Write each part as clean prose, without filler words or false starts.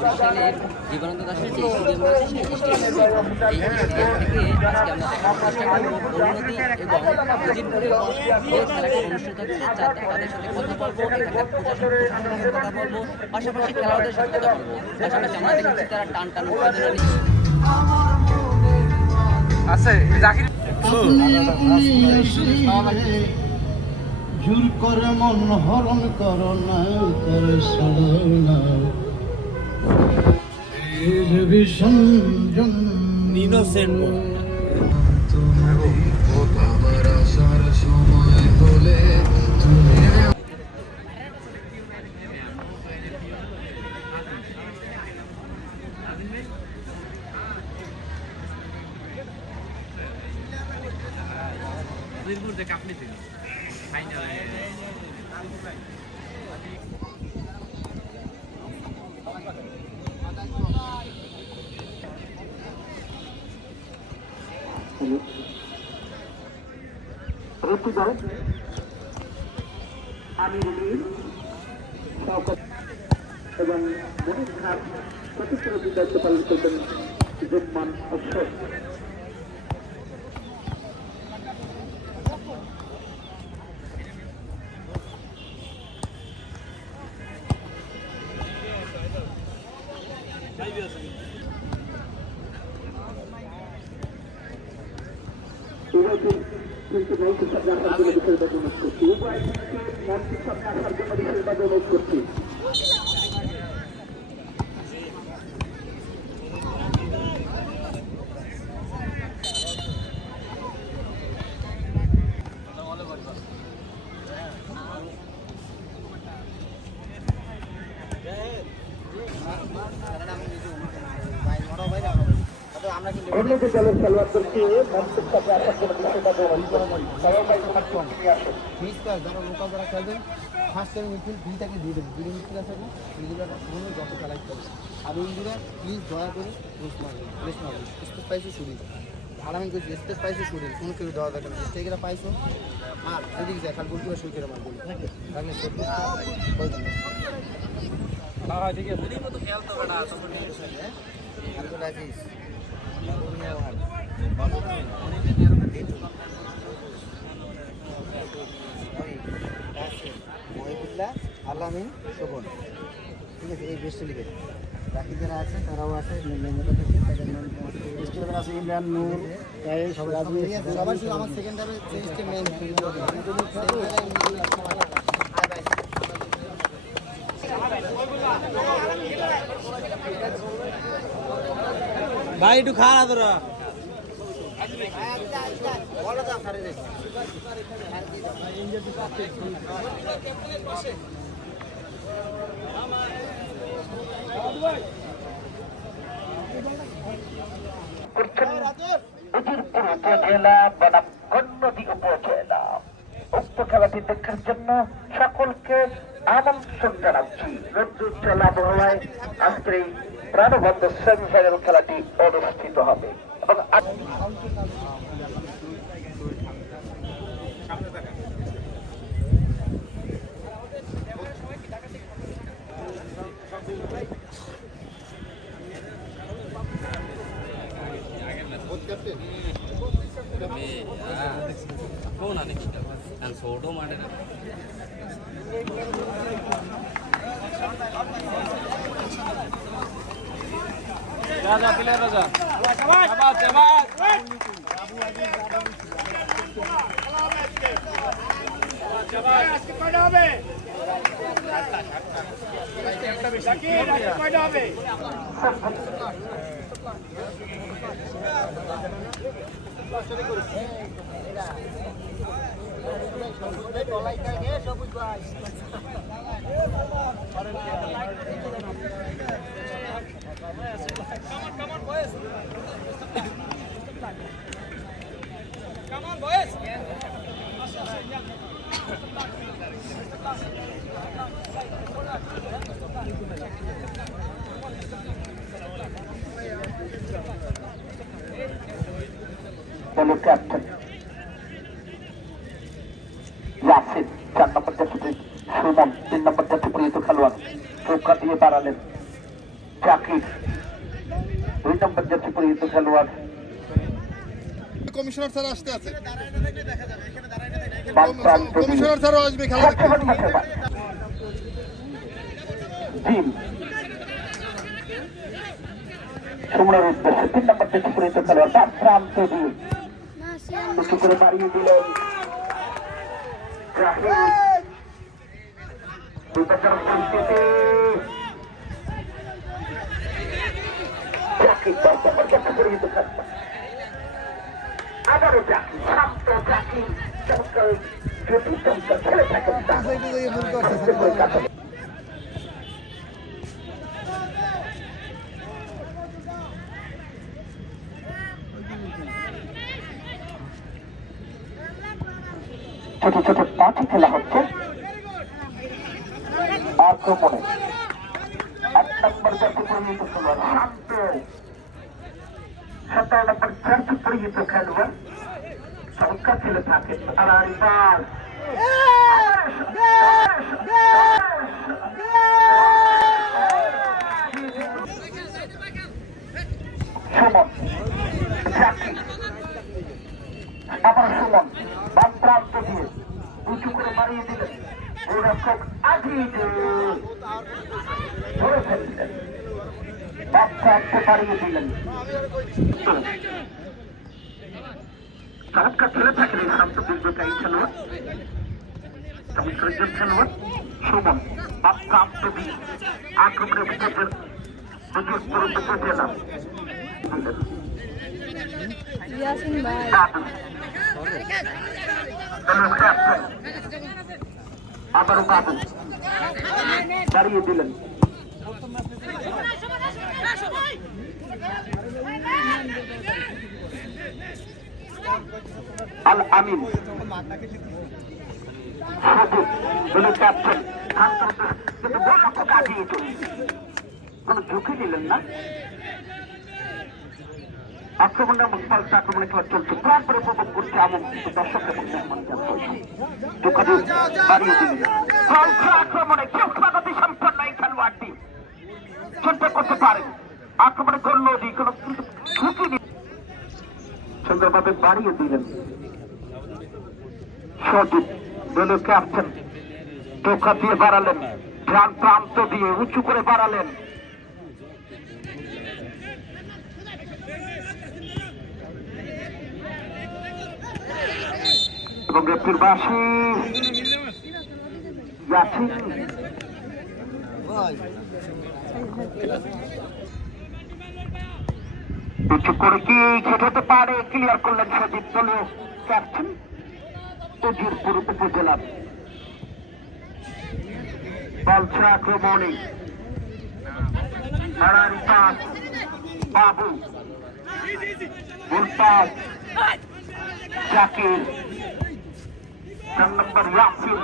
বরিশালের জীবনানন্দ দাশের যে স্টেডিয়াম রয়েছে সেই স্টেডিয়াম থেকে আজকে আমরা চেষ্টা করব উন্নতি এবং উজিরপুরের যে খেলাটি অনুষ্ঠিত হচ্ছে তাদের সাথে কথা বলবো, এখানকার প্রশাসনের সাথে কথা বলবো, পাশাপাশি খেলোয়াড়দের সাথে কথা বলবো। পাশাপাশি আমরা দেখেছি তারা টান টান উত্তেজনা নিচ্ছে। জুর করে মন হরণ করো না ইনোসেন্ট আমার আসার সময় বলে তুমি এবং মনির খান প্রতিশ্রুতি দায়িত্ব পালন করবেন জুম্মান অশ্বর। কিন্তু মন্ত্রীর সামনে আসার জন্য বিষয়টা অনুরোধ করছি, উভয় মন্ত্রীর সামনে আসার জন্য বিষয়টা অনুরোধ করছি। অন্যদের দলের খেলোয়াড়দেরকে মঞ্চের সাথে আসার জন্য বিষয়টা যারা খেলবেন ফার্স্ট টাইম মিডফিল্ড বিলটাকে দিয়ে দেবেন, বিল মিডফিল্ড আছে বিলগুলো যত খেলাই করবে আর উইলগুলো প্লিজ দয়া করে রেস্ট মারবেন স্পেস পাইছো শুরু আর আমি করছি স্পেস পাইছো শুরু কোনো কেউ দেওয়া যাবে না স্টেগেরা পাইছো আর যদি যায় খাল বলতে শুরু করে মারবেন তাহলে ঠিক আছে খেলতে হবে না আর তো রাজিস মহিবুল্লাহ আলামিন শোভন, ঠিক আছে এই বেস্ট লিখে বাকি যারা আছে তারাও আছে আছে ইমরান নূর সবাই শুধু আমার সেকেন্ড মেইন ভাই একটু খাওয়া তোরা উপজেলা বনাম গণ্যদী উপজেলা উক্ত খেলাটি দেখার জন্য সকলকে আমন্ত্রণ জানাচ্ছি। রোদ্রুজ্জ্বল আবহাওয়ায় আজকের এই প্রাণবন্ধ সেমিফাইনাল খেলাটি অনুষ্ঠিত হবে এবং ছোটো মাঠে রাজা প্লেয়ার রাজা ক্যাপ্টেন ইয়াসিন, 4 নম্বর জার্সিতে সুমন, 3 নম্বর জার্সি পরিহিত খেলোয়াড় চোখা দিয়ে বাড়ালেন জাকির। 2 নম্বর জার্সি পরিহিত খেলোয়াড় কমিশনার স্যার আসতে আছে, বামপ্রান্ত দিয়ে কমিশনার স্যারও আসবে খেলা দেখতে। জিম সুমনের উদ্দেশ্যে 3 নম্বর জার্সি পরিহিত খেলোয়াড় বামপ্রান্ত দিয়ে উঁচু করে বাড়িয়ে দিলেন জাহিদ। দুর্গাচরণ পরিস্থিতি জাকির 10 নম্বর জার্সি পরিহিত খেলোয়াড় আবারও জাকির, শান্ত জাকির চমৎকার জটিল চমৎকার খেলে থাকেন তার। ছোট ছোট পাঁচি খেলা হচ্ছে আক্রমণে। 8 নম্বর জার্সি পরিহিত খেলোয়াড় শান্ত, 17 নম্বর জার্সি পরিহিত খেলোয়াড় চমৎকার খেলে থাকেন আড়াইবার। সুমন জাকির আবার সুমন বাম প্রান্ত দিয়ে উঁচু করে বাড়িয়ে দিলেন গোলরক্ষক আজিজ ধরে ফেললেন, বাম প্রান্ত বাড়িয়ে দিলেন। চমৎকার খেলে থাকেন এই শান্ত দীর্ঘকায়ী খেলোয়াড়, চমৎকার একজন খেলোয়াড় সুমন বাম প্রান্ত দিয়ে আক্রমণের ভিতরে উপজেলা আবারও বাবু দাঁড়িয়ে দিলেন আল আমিন ক্যাপ্টেন কাটিয়ে চলছে, কোন ঝুঁকি নিলেন না। আক্রমণ এবং পাল্টা আক্রমণে খেলা চলছে, প্রাণপরে উপভোগ করছে আমন্ত্রিত দর্শক এবং বাড়িয়ে দিলেন আক্রমণে কেউ স্বাগত সম্পন্ন এই খেলোয়াড়টি চিন্তা করতে পারেন আক্রমণে করল কোন ঝুঁকি নেই, সুন্দরভাবে বাড়িয়ে দিলেন সজিব দলীয় ক্যাপ্টেন। টোকা দিয়ে বাড়ালেন, ডান প্রান্ত দিয়ে উঁচু করে বাড়ালেন, এবং রেফরির বাঁশি ইয়াসিন উঁচু করে কি ছোটাতে পারে, ক্লিয়ার করলেন সজিব দলীয় ক্যাপ্টেন উজিরপুর উপজেলার। বলছে আক্রমণে বাবু মুরতাজ জাকির, 4 নম্বর ইয়াসিন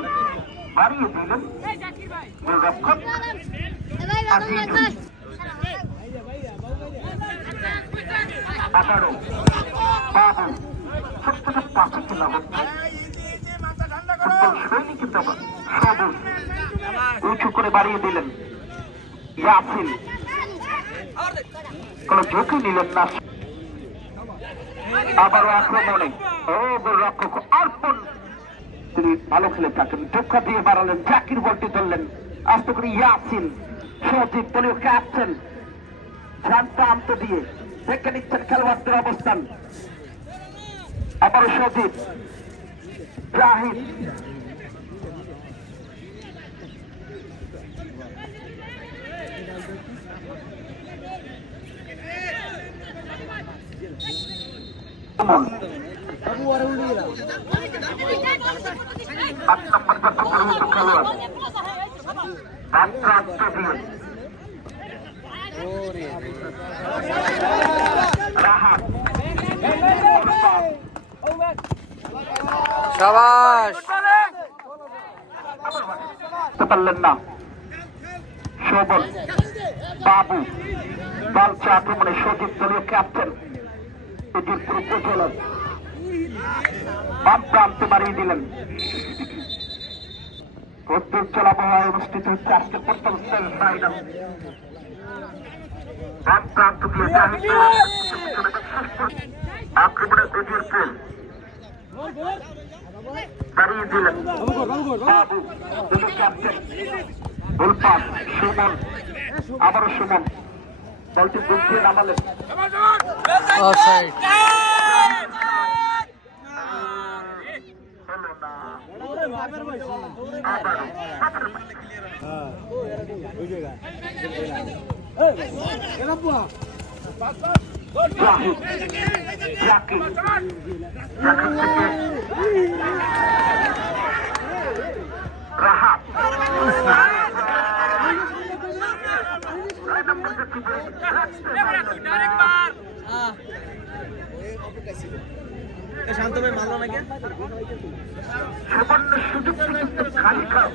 বাড়িয়ে দিলেন গোলরক্ষক আজিজুল। 18 বাবু ছোট ছোট পাশে খেলা হচ্ছে, ফুটবল শৈলী কিন্তু আবার সবুজ উঁচু করে বাড়িয়ে দিলেন ইয়াসিন, কোন ঝুঁকি নিলেন না। আবারও আক্রমণে ও গোলরক্ষক অর্পণ তিনি ভালো খেলে থাকেন, টোকা দিয়ে বাড়ালেন, জাকির বলটি ধরলেন আস্তে করে ইয়াসিন। সজিব দলীয় ক্যাপ্টেন প্রান্ত দিয়ে দেখে নিচ্ছেন খেলোয়াড়দের অবস্থান। আবারও সজিব জাহিদ শাবাশ পারলেন না শোভন বাবু বলছে আক্রমণে সজিব দলীয় ক্যাপ্টেন উজিরপুর উপজেলার বাম প্রান্তে বাড়িয়ে দিলেন উদ্যোগ চলাবহায় অনুষ্ঠিত হচ্ছে আজকে প্রথম সেমিফাইনাল। প্রান্ত দিয়ে আক্রমণের গতির ফুল দাঁড়িয়ে দিলেন বাবু ক্যাপ্টেন উল্পাস সুমন, আবারও সুমন দলটি বুঝিয়ে নামালেন। অফসাইড। শান্ত ভাই মারলো নাকি সামান্য সুযোগ কিন্তু খালি খাও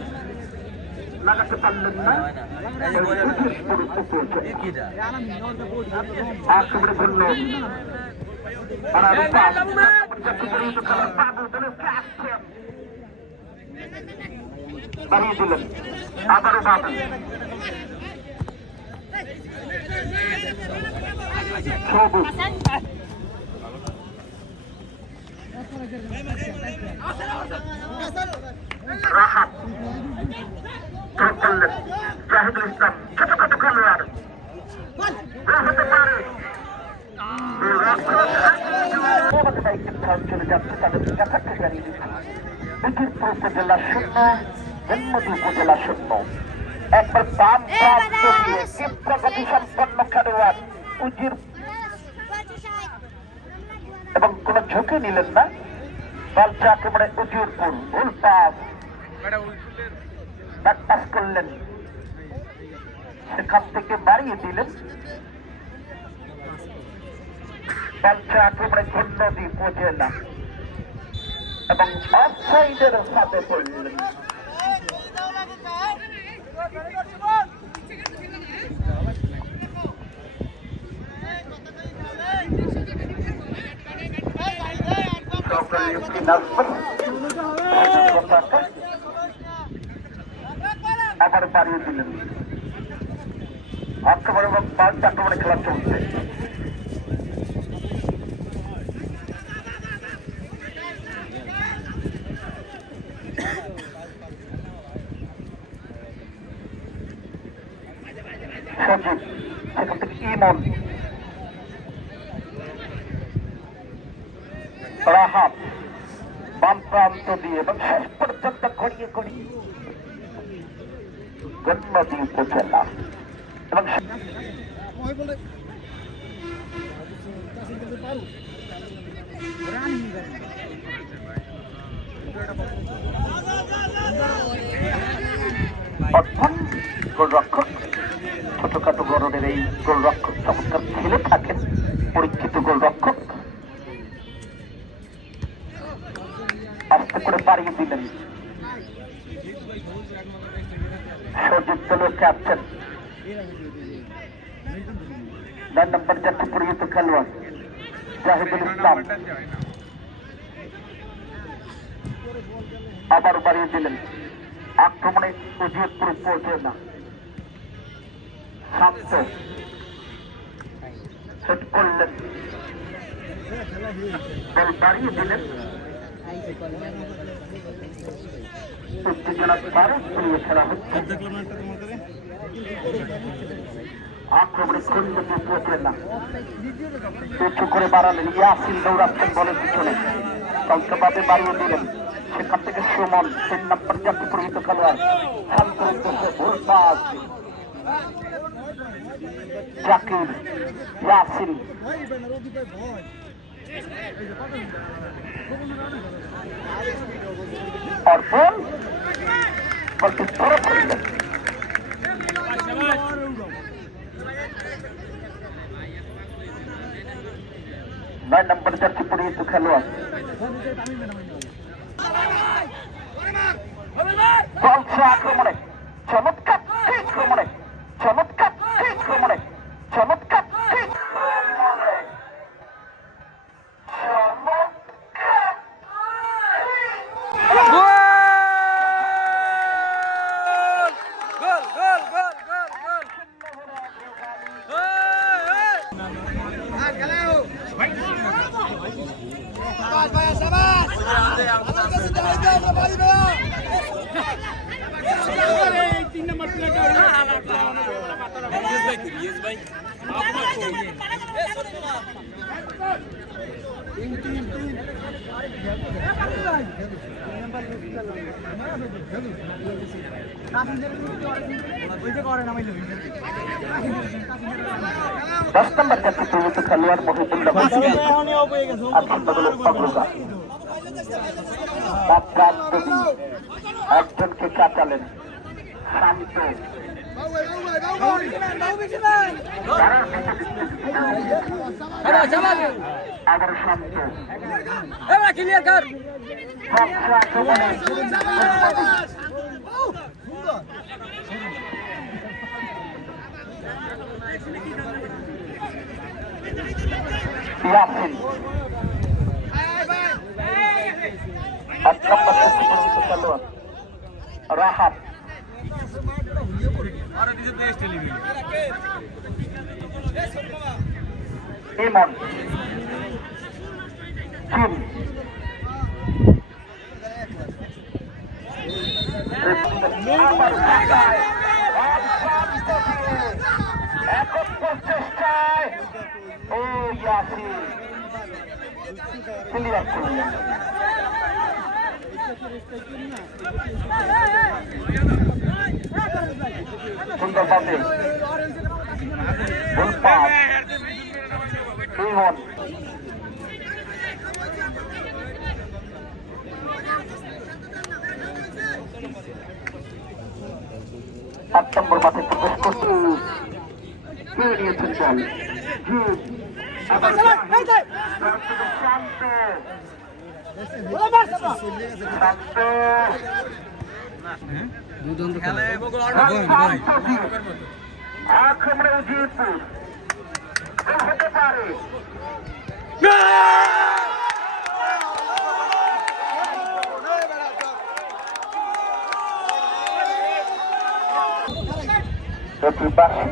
লাগাতে পারলেন না। আক্রমণে বলল বাড়িয়ে দিলেন, আবারও বাবা সবুজ রাহাত করলেন জাহিদুল ইসলাম, ছোটখাটো খেলোয়াড় হতে পারে চলে যাচ্ছে তাদের কাছাকাছি জানিয়ে দিচ্ছে উজিরপুর উপজেলা শূন্য, জন্মদি উপজেলা শূন্য। একবার বাম প্রগতি সম্পন্ন খেলোয়াড় উজির এবং কোন ঝুঁকি নিলেন না। বলছে আক্রমণে উজিরপুর ভুল পাস ব্যাকপাস করলেন, সেখান থেকে বাড়িয়ে দিলেন। বলছে আক্রমণে জন্মদি উপজেলা এবং অফসাইডের সাথে পড়লেন। আবার বাড়িয়ে দিলেন। আক্রমণ এবং পাল্ট আক্রমণে খেলা চলছে। সজীব সেখান থেকে ইমন, রাহাত বাম প্রান্ত দিয়ে এবং শেষ পর্যন্ত গড়িয়ে গড়িয়ে জন্মদি উপজেলা এবং গোলরক্ষক, ছোটখাটো গরনের এই গোলরক্ষক চমৎকার খেলে থাকেন, পরীক্ষিত গোলরক্ষক। আস্তে করে বাড়িয়ে দিলেন সজিব দলীয় ক্যাপ্টেন, 9 নম্বর জাতীয় পরিচিত খেলোয়াড় জাহিদুল ইসলাম। আবার বাড়িয়ে দিলেন, আক্রমণে উজিরপুর পৌঁছে না। শান্ত সেট করলেন, বল বাড়িয়ে দিলেন। উত্তেজনা পারে পুড়িয়ে খেলা হচ্ছে। আক্রমণে খন্ডকে পৌঁছে না, উঁচু করে বাড়ালেন। ইয়াসিন দৌড়াচ্ছেন বলের পিছনে, চলকাভাবে বাড়িয়ে দিলেন। সেখান থেকে সুমন 3 নম্বর জাতীয় পরিচিত খেলোয়াড় শান্ত ভুল পাস। জাকির, ইয়াসিন অর্পণ বলতে ধরে ফেললেন। 9 নম্বর জাতীয় পরিচিত খেলোয়াড় চলছে আক্রমণে, চমৎকার আক্রমণে, চমৎকার আক্রমণে, চমৎকার दस नंबर का प्रमुख खिलाड़ी मोहितुल्लाह একজনকে কাটালেন শান্ত আবার শান্ত ইয়াসিন এক নম্বর খেলোয়াড় রাহাত ইমন চুন চেষ্টায় ও ইয়াসিন ক্লিয়ার করলেন সুন্দরভাবে গোল পাস ইমন সাত নম্বর মাঠে প্রবেশ করতে পেয়ে নিয়েছেন বল হতে পারে প্রতিবাসী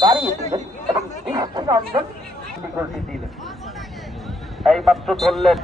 দাঁড়িয়ে দিলেন এবং দৃষ্টিনন্দন গোলটি দিলেন এই মাত্র ধরলেন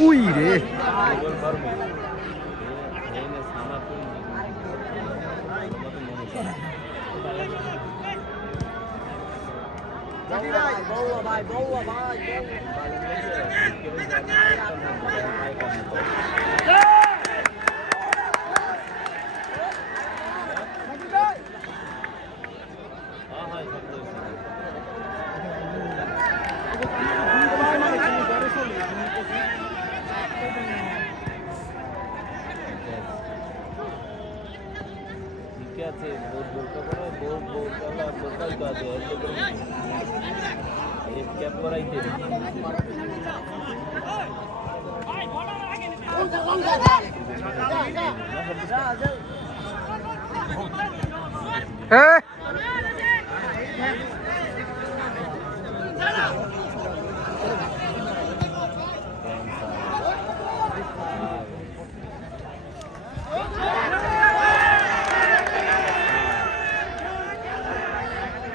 উই রে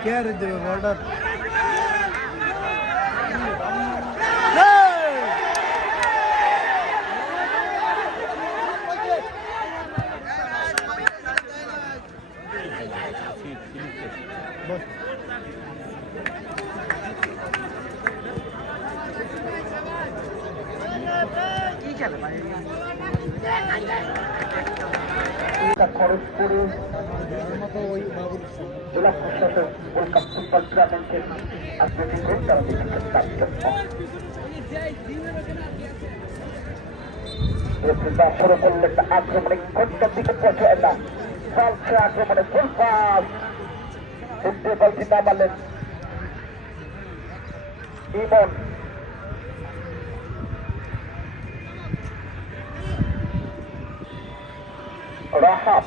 কেয়ারে দেবে বলটা খড়গপুরে জেলা প্রশাসক কলকাতা ফুটবল টুর্নামেন্টের আজকে তারা শুরু করলেন আক্রমণিক ঘন্টার দিকে পৌঁছায় না চলছে আক্রমণে ফুল পাস উঠতে বলটি নামালেন ইমন রাহাত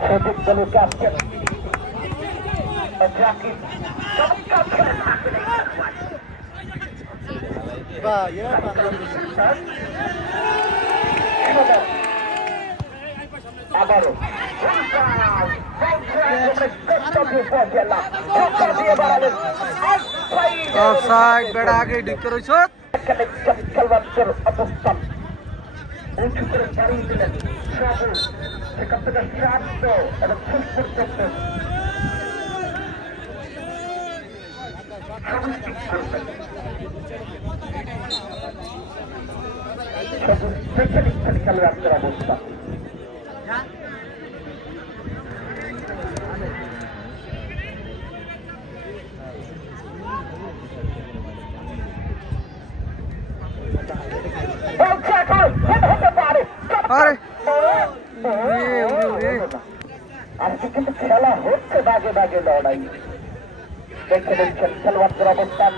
সঠিক দলের ক্যাপ্টেন জাকির চমৎকার খেলে থাকেন আবারও অফসাইড বেড়া আগে ঢুকে রইছ খেলোয়াড়দের অবস্থান উঁচু করে বাড়িয়ে দিলেন সবুজ সেখান থেকে শান্ত এবং শেষ পর্যন্ত সবুজ দেখে নিচ্ছেন খেলোয়াড়দের অবস্থা আজকে কিন্তু খেলা হচ্ছে দাগে দাগে লড়াই দেখে দেখছেন খেলোয়াড়দের অবস্থান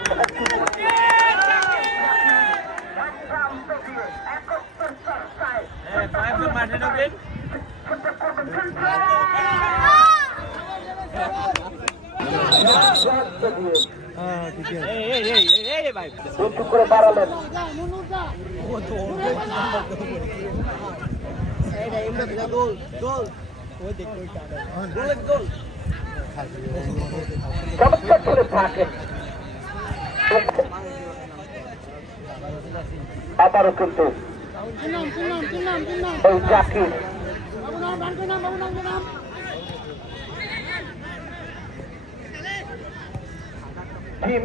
উঁচু করে বাড়ালেন চমৎকার করে থাকেন আবারও কিন্তু ওই জাকির টিম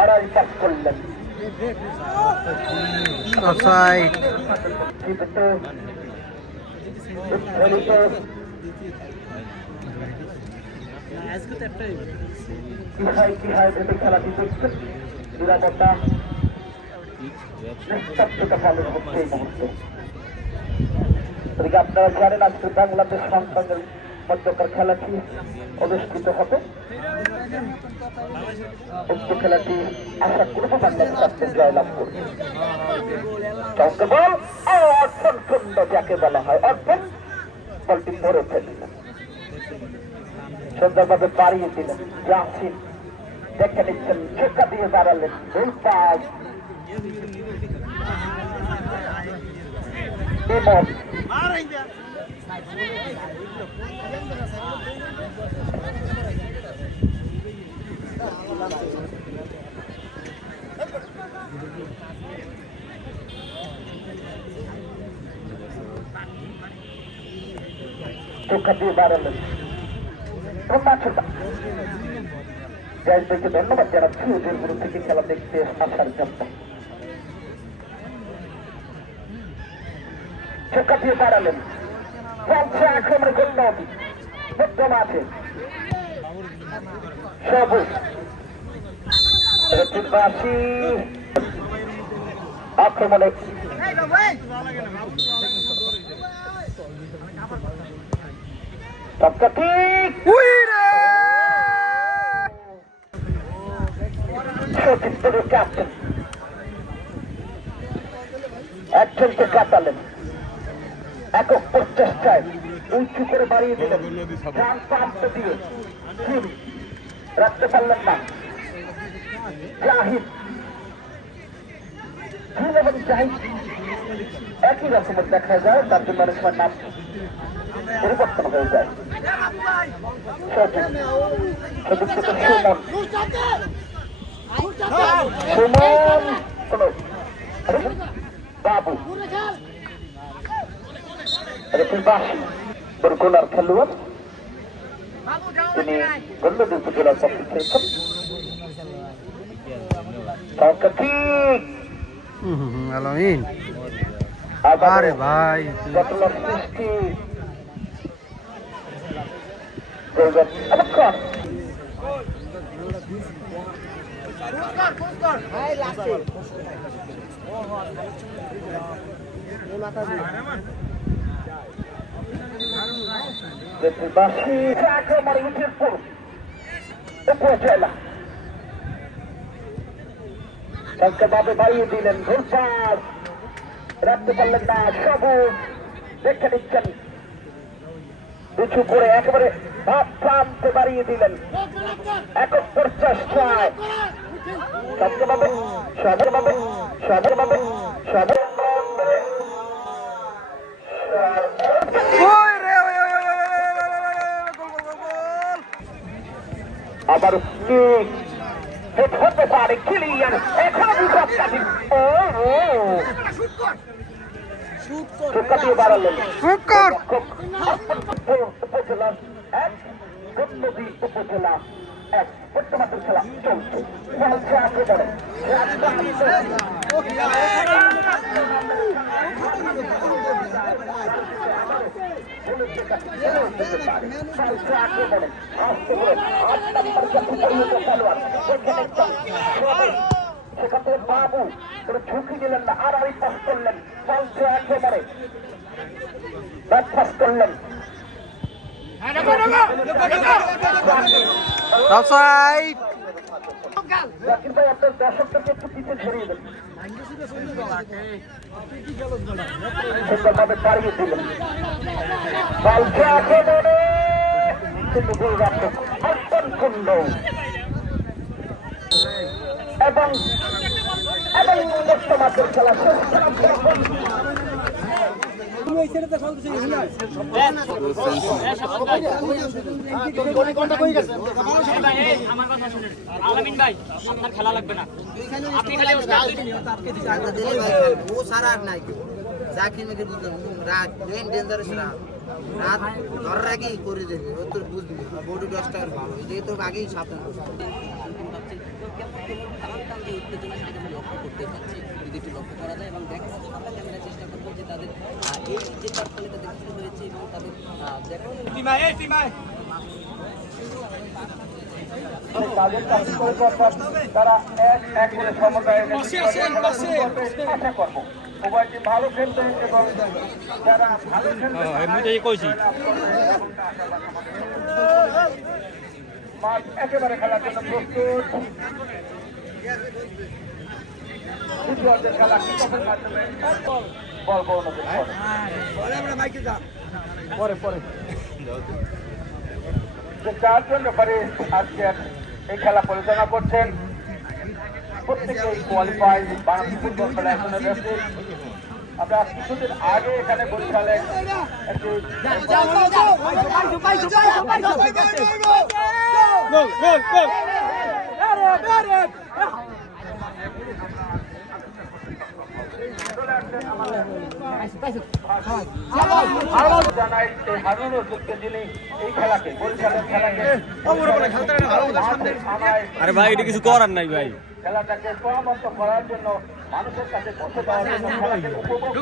আড়াই পাস করলেন অফসাইড কিভাবে ভেবে খেলাটি দেখছেন নিরাপত্তা নিঃশব্দতা পালন হচ্ছে এই মুহূর্তে এদিকে আপনারা জানেন আজকে বাংলাদেশ সন্তানের মধ্যকার খেলাটি অনুষ্ঠিত হবে উক্ত খেলাটি আশা করব বাংলাদেশ আপনি জয়লাভ করবে বল অর্পণ খন্ড যাকে বলা হয় অর্পণ বলটি ধরে ফেললেন সুন্দরভাবে বাড়িয়ে দিলেন ইয়াসিন দেখে নিচ্ছেন চোখা দিয়ে দাঁড়ালেন ভুল পাস ইমন চোখা দিয়ে দাঁড়ালেন জাহিদকে ধন্যবাদ জানাচ্ছি ওদের গুরু থেকে খেলা দেখতে আসার জন্য চোখা দিয়ে দাঁড়ালেন আক্রমণে গণ্য মধ্য মাঠে সবুজ আক্রমণে ক্যাপ্টেন একজনকে কাটালেন একক প্রচেষ্টায় উঁচু করে বাড়িয়ে দিলেন ডান প্রান্ত দিয়ে রাখতে পারলেন না জাহিদ এবং জাহিদ একই রকমের দেখা যায় তার জন্য অনেক সময় নাম পরিবর্তন হয়ে যায় বাবু বাসী বরগুনার খেলোয়াড়, তিনি গল্লদী উপজেলার পক্ষে খেলছেন। আলামিন আরে ভাই ঘটনার সৃষ্টি উপজেলা তাকে ভাবে বাড়িয়ে দিলেন, ঘুরপাস রাখতে পারলেন না, সবুজ দেখে নিচ্ছেন, উঁচু করে একেবারে ভাব প্রান্তে বাড়িয়ে দিলেন, একক প্রচেষ্টায় সবভাবে সদরভাবে সদরভাবে সদর আবার হিট হতে পারে ক্লিয়ার, এখনো বিপদকারী দিয়ে বাড়ালেন উপজেলার এক গল্লদী উপজেলা এক বর্তমান খেলা চলছে একেবারে সেখান থেকে বাবু ঝুঁকি দিলেন না, আর পাস করলেন, চলছে একেবারে ব্যাকপাস করলেন। অফসাইড জাকির ভাই আপনার দর্শকটাকে একটু পিছিয়ে ছড়িয়ে দেন, সুন্দরভাবে বাড়িয়ে দিলেন, চলছে একেবারে কিন্তু গোলরক্ষক অর্পণ কুণ্ড এবং বর্তমানের খেলা আলামিন ভাই আপনার খেলা লাগবে না, আপনি খালি ও সারা আর নাই জাকির মেকে বুঝলাম রাত মেন ডেঞ্জারাস রাত ধরার আগেই করে দেবে, ও তোর বুঝবি বডি 10 টাকার ভালো এই তো আগেই সাবধান উত্তেজনা সেটাকে আমরা লক্ষ্য করতে পারছি, যদি একটু লক্ষ্য করা যায় এবং দেখা যাচ্ছে আমরা ক্যামেরা চেষ্টা করবো যে তাদের এই যে তাৎক্ষণিক দেখতে শুরু হয়েছে এবং তাদের তারা এক করে সমন্বয় আশা করবো উভয়টি ভালো খেলবে এবং যারা ভালো খেলবে মাঠ একেবারে খেলার জন্য প্রস্তুত। দ্বিতীয়ার্ধের খেলা কিকঅফের মাধ্যমে বল গণনা পরে যে চারজন রেফারি আজকের এই খেলা পরিচালনা করছেন প্রত্যেকেই কোয়ালিফাই বাংলাদেশ ফুটবল ফেডারেশনের কাছে। আমরা কিছুদিন আগে এখানে বরিশালে একটি জানাই এই হারুন রশিদকে, যিনি এই খেলাকে বরিশালের খেলাকে আরে ভাই এটা কিছু করার নাই ভাই, খেলাটাকে সমাপ্ত করার জন্য মানুষের কাছে পৌঁছে দেওয়ার জন্য খেলাকে উপভোগ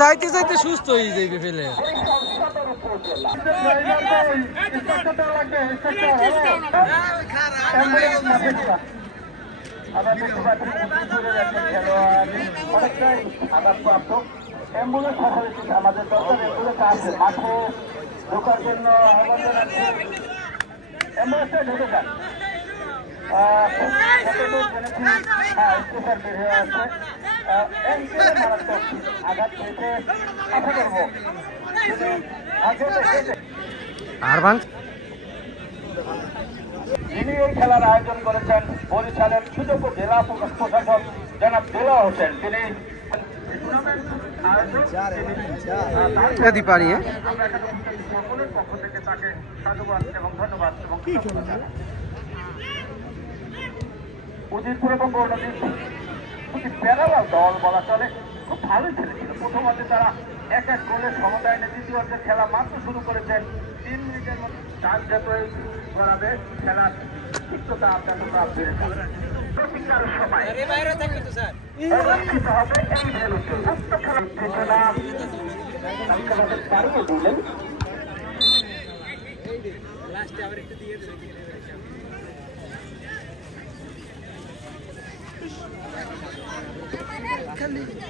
যাইতে যাইতে সুস্থ হয়ে যাইবে ফেলে অ্যাম্বুলেন্স আমাদের দরকার, অ্যাম্বুলেন্স আছে মাঠে ঢোকার জন্য অ্যাম্বুলেন্সটা ঢুকে যান। আর ভাঙ যিনি এই খেলার আয়োজন করেছেন বরিশালের সুযোগ্য জেলা প্রশাসক জনাব দেলা হোসেন, তিনি এদি পানি সকলের পক্ষ থেকে তাকে সাধুবাদ এবং ধন্যবাদ এবং উজিরপুর এবং গৌরনদীর দুটি প্যারালাল দল বলা চলে, খুব ভালোই খেলেছিল। প্রথমার্ধে তারা এক এক গোলের সমতায় এনে দ্বিতীয়ার্ধের খেলা মাত্র শুরু করেছেন। 3 মিনিটের মধ্যে চার যতই গড়াবে খেলার তিক্ততা ততটা বেড়ে যাবে। প্রতিকারের সময় অনুষ্ঠিত হবে এই ভেন্যুতে। উক্ত খেলার সূচনা কালকে বাড়িয়ে দিলেন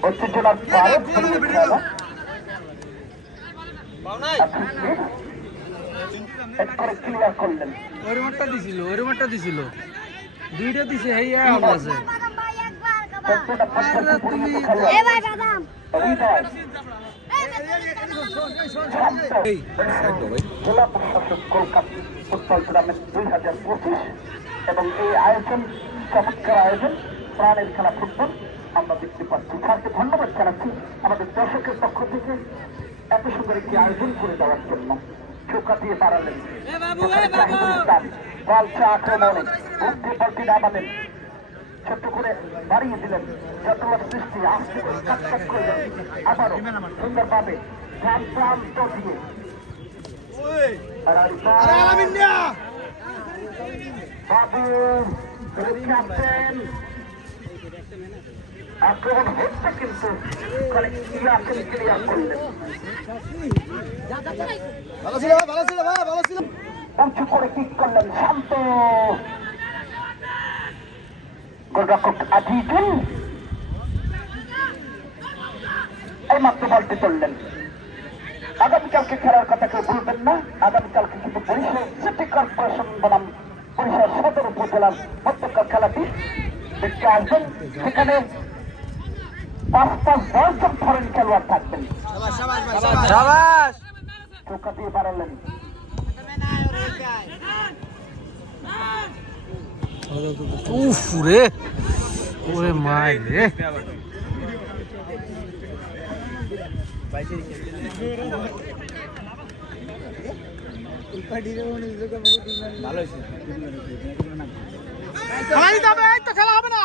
উত্তেজনার খেলা একবারে ক্লিয়ার করলেন। ওই রুমারটা দিছিল দুইটা দিছে এই এখন আছে জেলা প্রশাসক কলকাতা ফুটবল টুর্নামেন্ট 2025 এবং এই আয়োজন চমৎকার আয়োজন, প্রাণের খেলা ফুটবল আমরা দেখতে পাচ্ছি। স্যারকে ধন্যবাদ জানাচ্ছি আমাদের দর্শকের পক্ষ থেকে এত সুন্দর একটি আয়োজন করে দেওয়ার জন্য। চৌকা দিয়ে বাড়ালেন বালচা আক্রমণে বুদ্ধিবলটি নামালেন, ছোট্ট করে বাড়িয়ে দিলেন, যতবার সৃষ্টি আসতে কাট করলেন, আবারও সুন্দরভাবে প্রান্ত দিয়ে বাবু ক্যাপ্টেন আক্রমণ হচ্ছে কিন্তু ক্লিয়ার করলেন। উঁচু করে কিক করলেন শান্ত গোলরক্ষক আজিজুল, এই মাত্র বলটি তুললেন। আগামীকালকে খেলার কথা কেউ ভুলবেন না। আগামীকালকে কিন্তু বরিশাল সিটি কর্পোরেশন বনাম বরিশাল সদর উপজেলার মধ্যকার খেলাটি দেখতে আসবেন। সেখানে 5-10 জন ফরেন খেলোয়াড় থাকবেন। চৌকা দিয়ে বাড়ালেন উফ রে ওরে মাই রে খেলা হবে না।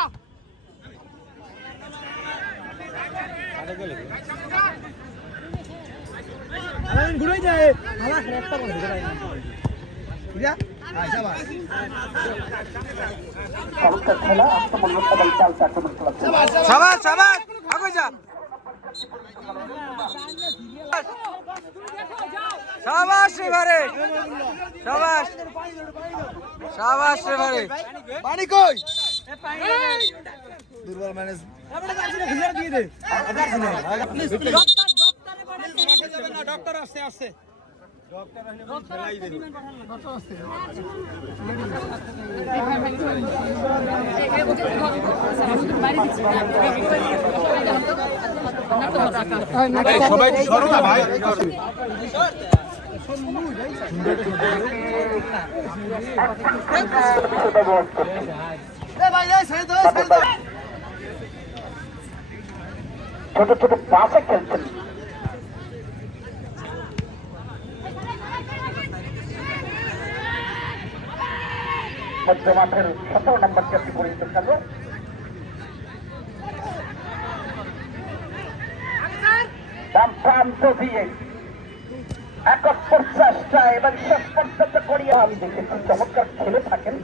ঘুরে যায় সাবাস সাবাস আগে যা সাবাস রে ভারে সাবাস সাবাস রে ভারে পানি কই দুর্বল ম্যানেজ দিয়ে দে ডক্টর আসছে আসছে সবাই সরো না ভাই ছোট ছোট পাশে খেলছেন। মধ্য মাঠের 17 নম্বর জাতি পরিচিত খেলো প্রান্ত দিয়ে একক প্রচেষ্টা এবং শেষ পর্যন্ত করিয়া আমি দেখেছি চমৎকার খেলে থাকেন।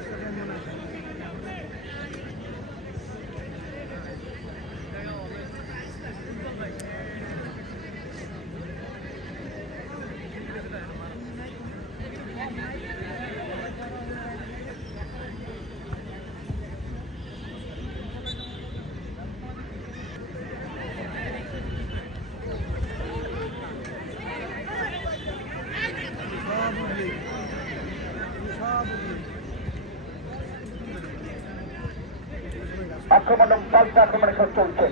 আক্রমণ এবং পাল্টা আক্রমণের খেলা চলছে।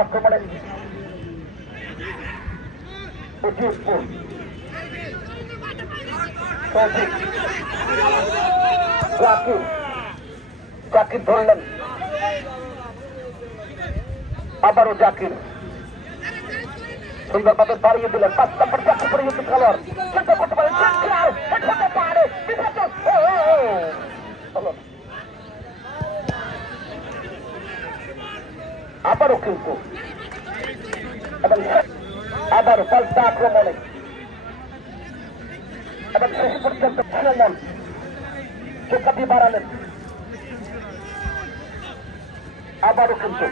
আক্রমণে উজিরপুর জাকির ধরলেন, আবারও জাকির সুন্দরভাবে বাড়িয়ে দিলেন। 5 নম্বর জাকির পরিহিত খেলোয়াড় চিন্তা করতে পারে, আবারও কিন্তু এবং আবারও পাল্টা আক্রমণে এবং শেষ পর্যন্ত সুমন চোখা দিয়ে বাড়ালেন। আবারও কিন্তু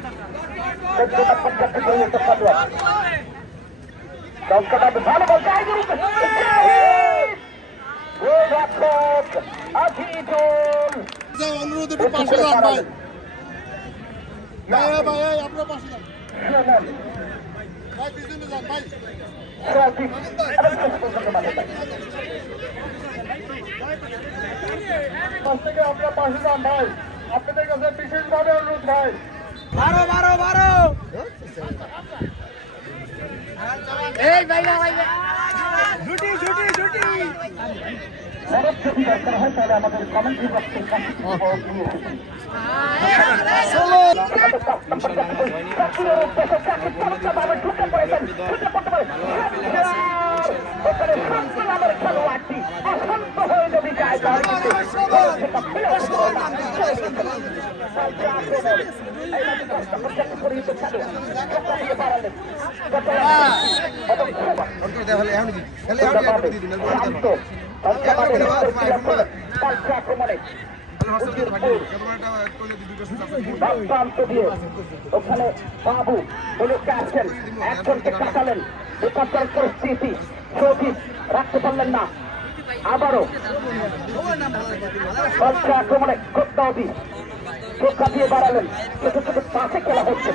ভালো বল অনুরোধ একটু পাশে যান ভাই, ভাই ভাই আপনার পাশে যান ভাই, পিছনে যান ভাই। থেকে আপনার পাশে যান ভাই, আপনাদের কাছে বিশেষভাবে অনুরোধ ভাই। বারো বারো বারো এই ভাই ভাই ছুটি ছুটি ছুটি যদি দরকার হয় তাহলে আমাদের কমেন্ট্রি বক্সের কাছে ওখানে বাবু হলো ক্যাপ্টেন, একজনকে কাটালেন, বিপজ্জনক পরিস্থিতি, সৌজিত রাখতে পারলেন না। আবারও আক্রমণে গদ্দাউদি চোখা দিয়ে বাড়ালেন, ছোট ছোট পাশে খেলা হচ্ছে।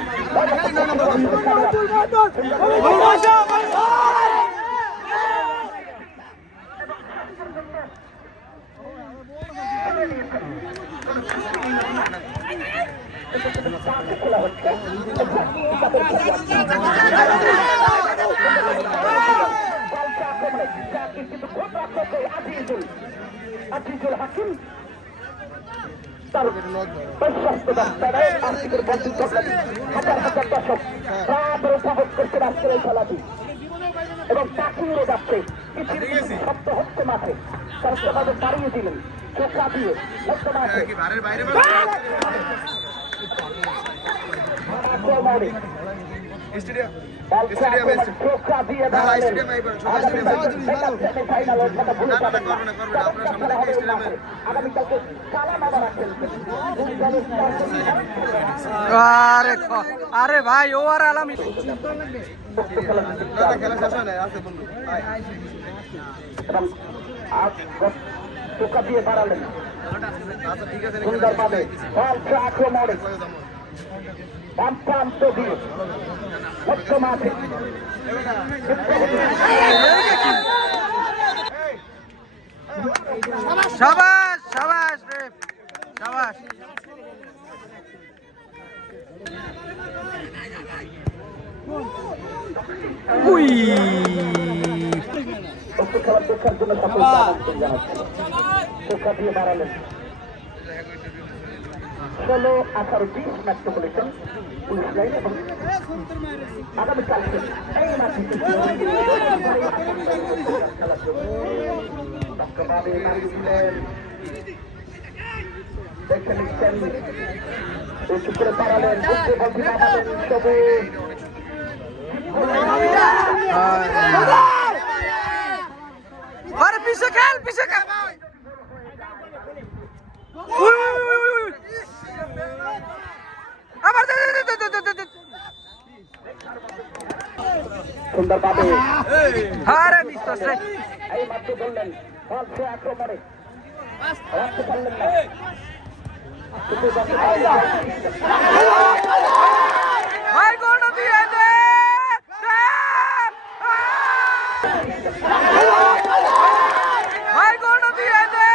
আজিজুল হাকিম তার প্রশস্ত রাস্তায় আর্থিকের বন্ধু হাজার হাজার দর্শক তারপরে উপভোগ করছে রাষ্ট্রের এই খেলাটি এবং তাকে উড়ে যাচ্ছে। কিছু শব্দ হচ্ছে মাঠে, তার সেভাবে দাঁড়িয়ে দিলেন চোখা দিয়ে মধ্য মাঠে চোখা দিয়ে দাঁড়ালেন। আগামীকালকে চালান আবার আরে আরে ভাই ও আর আলামি খেলা শেষ হয় না, আছে বন্ধু চোখা দিয়ে বাড়ালেন আচ্ছা ঠিক আছে, সুন্দরভাবে আক্রমণে প্রান্ত দিয়ে মধ্য মাঠে শাবাশ শাবাশ রে শাবাশ উই খেলার দেখার জন্য সকলকে আমন্ত্রণ জানাচ্ছি। চোখা দিয়ে বাড়ালেন 16, 18, 20 মেট্রোপলিটন পুলিশ লাইন এবং আগামীকালকে এই মাঠে খেলার জন্য দেখে নিচ্ছেন উঁচু করে বাড়ালেন, বুঝতে বলতে বাড়ালেন সবুজ আরে পিছে খেল পিছে খেল আবার সুন্দরভাবে আরে মিস করছে এই মাঠে বললেন বলছে আক্রমণে রাখতে পারলেন না। ভাই গোল দিয়ে দে ভাই গোল দিয়ে দে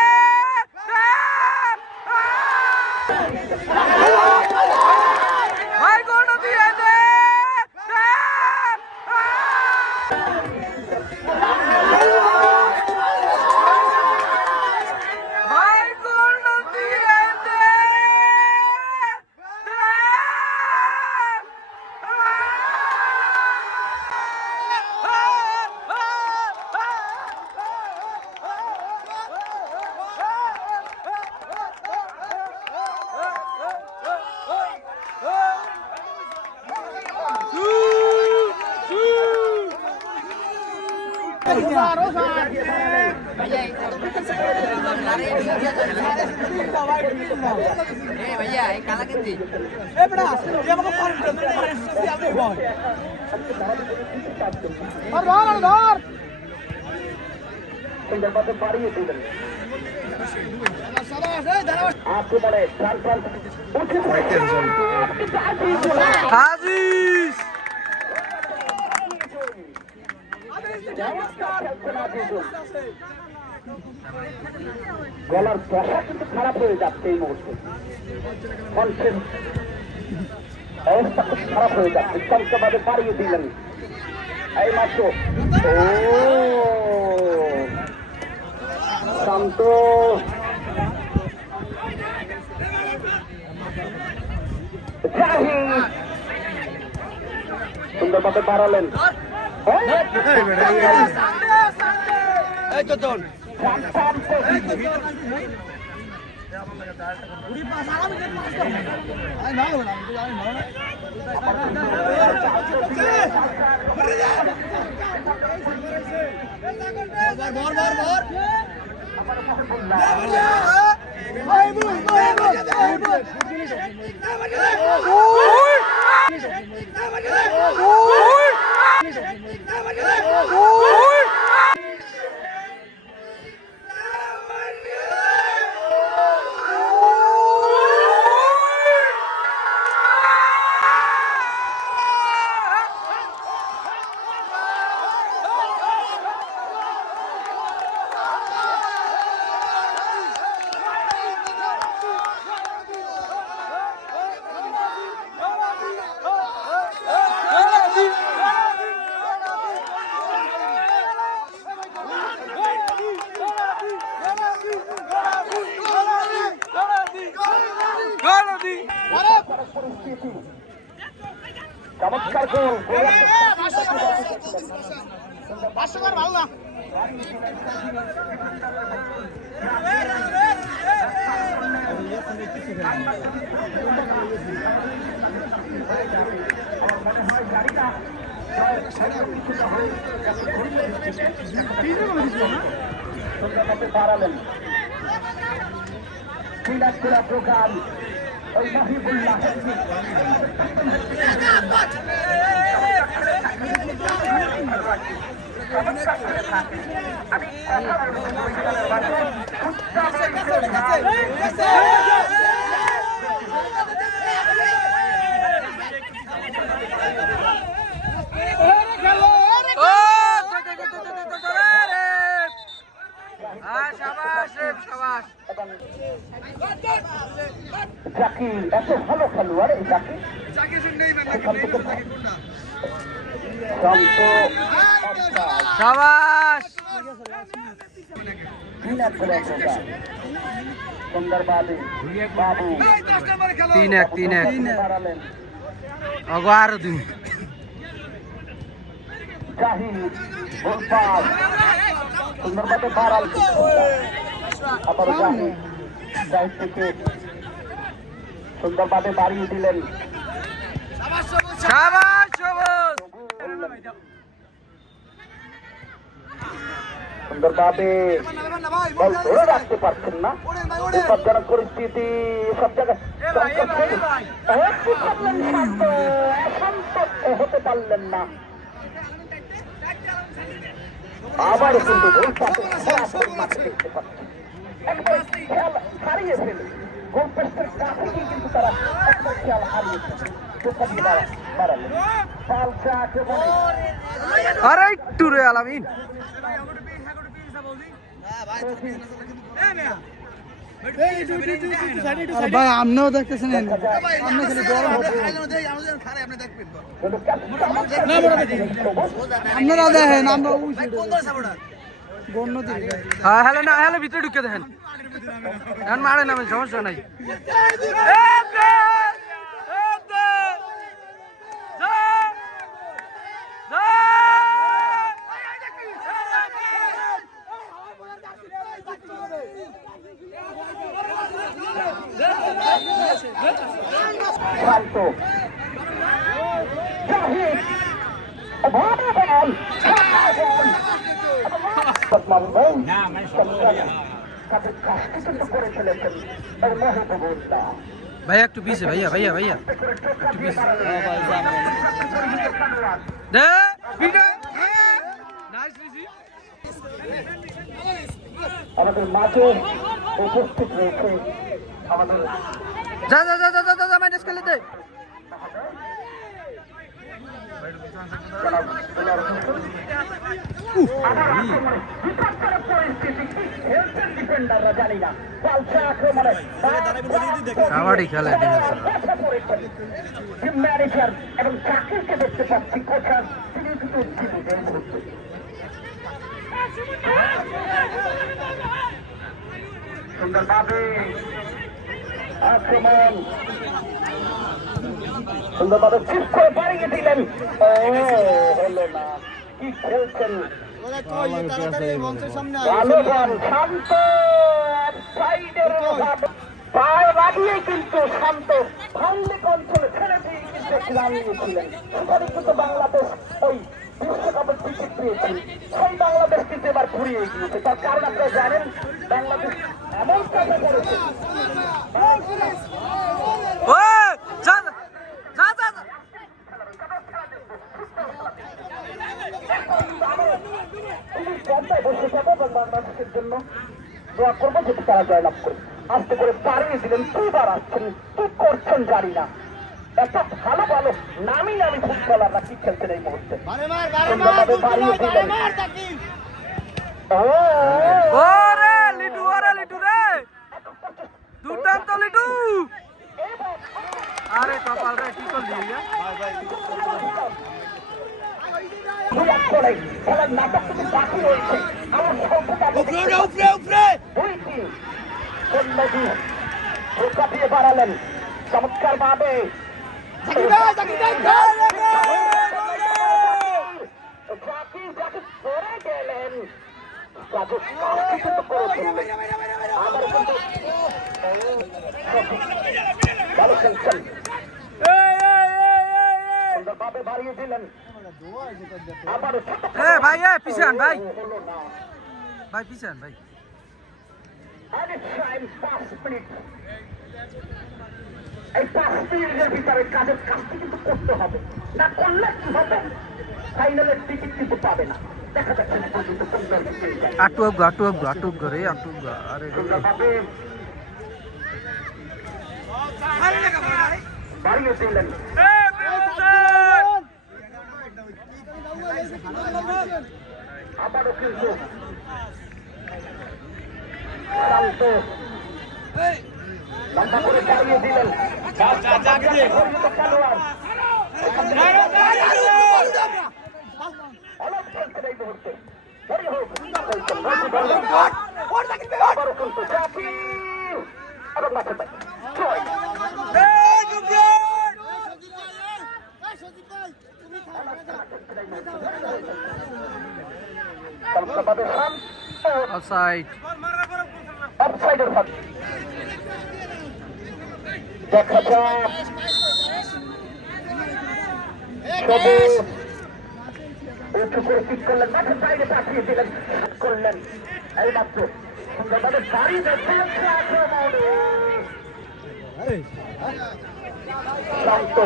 ভাইয়া এই কালা গেঞ্জি সুন্দরভাবে বাড়িয়ে দিলেন একেবারে আজিজ গলার দশা কিন্তু খারাপ হয়ে যাচ্ছে এই মুহূর্তে কণ্ঠের অবস্থা খুব খারাপ হয়ে যাচ্ছে চমকাভাবে বাড়িয়ে দিলেন এই মাত্র শান্ত সুন্দরভাবে বাড়ালেন চমৎকার গোল বাড়ালেন ক্রীড়া প্রোগ্রাম ওই মাহিবুল্লাহ জাকির এত ভালো খেলোয়াড় এই জাকির সুন্দরবাদী বাবু 3-1 আরো 2 জাহিদ গোলপাস সুন্দরভাবে বাড়াল আবার জাহিদ থেকে সুন্দরভাবে বাড়িয়ে দিলেন সুন্দরভাবে বল ধরে রাখতে পারছেন না বিপজ্জনক পরিস্থিতি সব জায়গায় শান্ত হতে পারলেন না আবারও কিন্তু দেখতে পাচ্ছি একবার খেয়াল হারিয়ে ফেলে গোল পোস্টের কাছে কিন্তু তারা একবার খেয়াল হারিয়েছে বাড়ালেন পালসা একেবারে আরে একটু রে আলামিন ভাই আপনিও দেখতেছেন আপনারা দেখেন আমরা হ্যাঁ হ্যালো না হ্যালো ভিতরে ঢুকে দেখেন এখন মারে নামে সমস্যা নাই শান্ত জাহিদ বল নম্বর তাদের কাজটি কিন্তু করে ফেলেছেন এই মহিবুল্লাহ। ভাইয়া একটু পিছে, ভাইয়া ভাইয়া ভাইয়া একটু পিছে দে পিটা নাইস রিসি। আমাদের মাঝে উপস্থিত রয়েছে আমাদের যা যা যা যা যা মাইনাস খেলে দে। কাবাডি খেলে ম্যানেজার এবং চাকরিকে দেখতে পাচ্ছি কোচার তিনি কিন্তু উজ্জীবিত এই মুহূর্তে। সুন্দরভাবে আক্রমণ সুন্দরভাবে ঠিক করে বাড়িয়ে দিলেন। ও হলো না, কি খেলছেন ভালোবান শান্ত সাইডের পায়ে লাগিয়ে কিন্তু শান্ত ভাল্লিক অঞ্চলে ছেড়ে দিয়ে কিন্তু খেলা নিয়েছিলেন। সেখানে কিন্তু বাংলাদেশ ওই বিশ্বকাপের টিকিট পেয়েছে। সেই বাংলাদেশ কিন্তু এবার ঘুরিয়ে গিয়েছে। তার কারণ আপনারা জানেন বাংলাদেশ এমন কাজে করেছে বসে যাবো এবং বাংলাদেশের জন্য দোয়া করবো যেটি তারা জয়লাভ করে। আস্তে করে পাড়িয়ে দিলেন, দুইবার আসছেন, কি করছেন জানি না। এত ভালো ভালো নামি নামি ফুটবলাররা কি খেলছেন এই মুহূর্তে। বাড়িয়ে দিলেন ওরে লিটু, ওরে লিটু রে, দুর্দান্ত লিটু। আরে কপাল রে, কি করলি? খেলার নাটক কিন্তু বাকি রয়েছে। আমার কাটিয়ে বাড়ালেন চমৎকার ভাবে। গেলেন সুন্দরভাবে বাড়িয়ে দিলেন। ভাই পিছান ভাই, ভাই পিছান ভাই। এই 5 মিনিটের ভিতরে কাজের কাজটি কিন্তু করতে হবে, না করলে কি হবে ফাইনালের টিকিট কিন্তু পাবে না। দেখা যাচ্ছে আটুক রে আটুক। আরে বাড়িয়ে দিলেন আবারও কিন্তু শান্ত লম্বা করে বাড়িয়ে দিলেন খেলোয়াড় অলপ খেলছেন এই মুহূর্তে। আবারও কিন্তু জাকির এবং মাঠে পাই অফসাইড, অফসাইডের ফাঁক। দেখা যাক সবুজ উঁচু করে ঠিক করলেন, মাঠের বাইরে পাঠিয়ে দিলেন, করলেন এই মাত্র সুন্দরভাবে বাড়ি শান্ত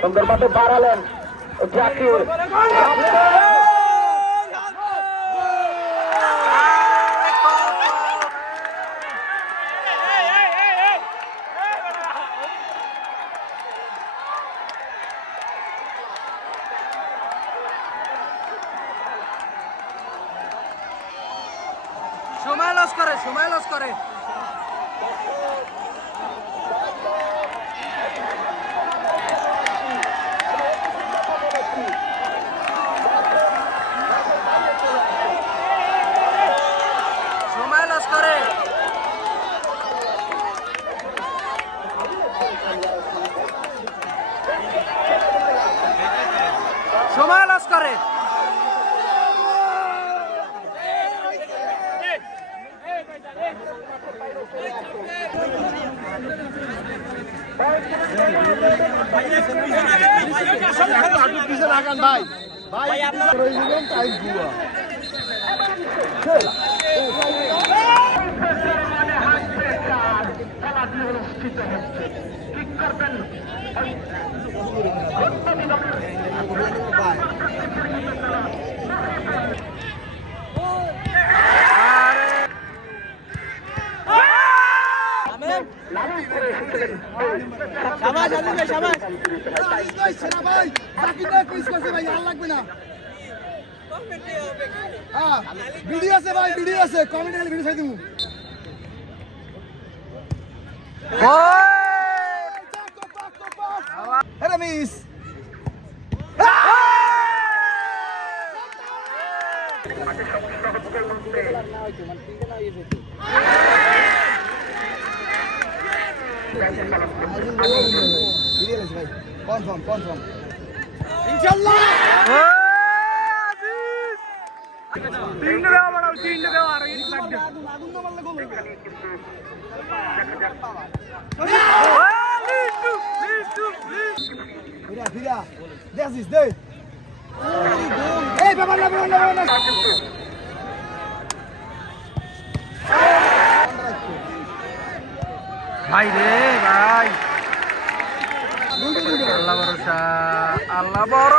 সুন্দরভাবে বাড়ালেন জাকির। সময় লস করে, সময় লস করে। সময় লস করে। সময় লস করে। পিছনে লাগান ভাই। ভাই আপনার ওই দিলাম টাইম দুয়া খেলাটি অনুষ্ঠিত হচ্ছে ঠিক করবেন ভিডিও আছে ভাই, ভিডিও আছে, কমেন্টে খালি ভিডিও ছাই দিমু। আরে মিস ভিডিও আছে ভাই, কনফার্ম কনফার্ম ইনশাআল্লাহ। ফিরা দেখিস দে এই বাবা না বাবা না ভাই রে ভাই আল্লাহ ভরসা আল্লাহ বড়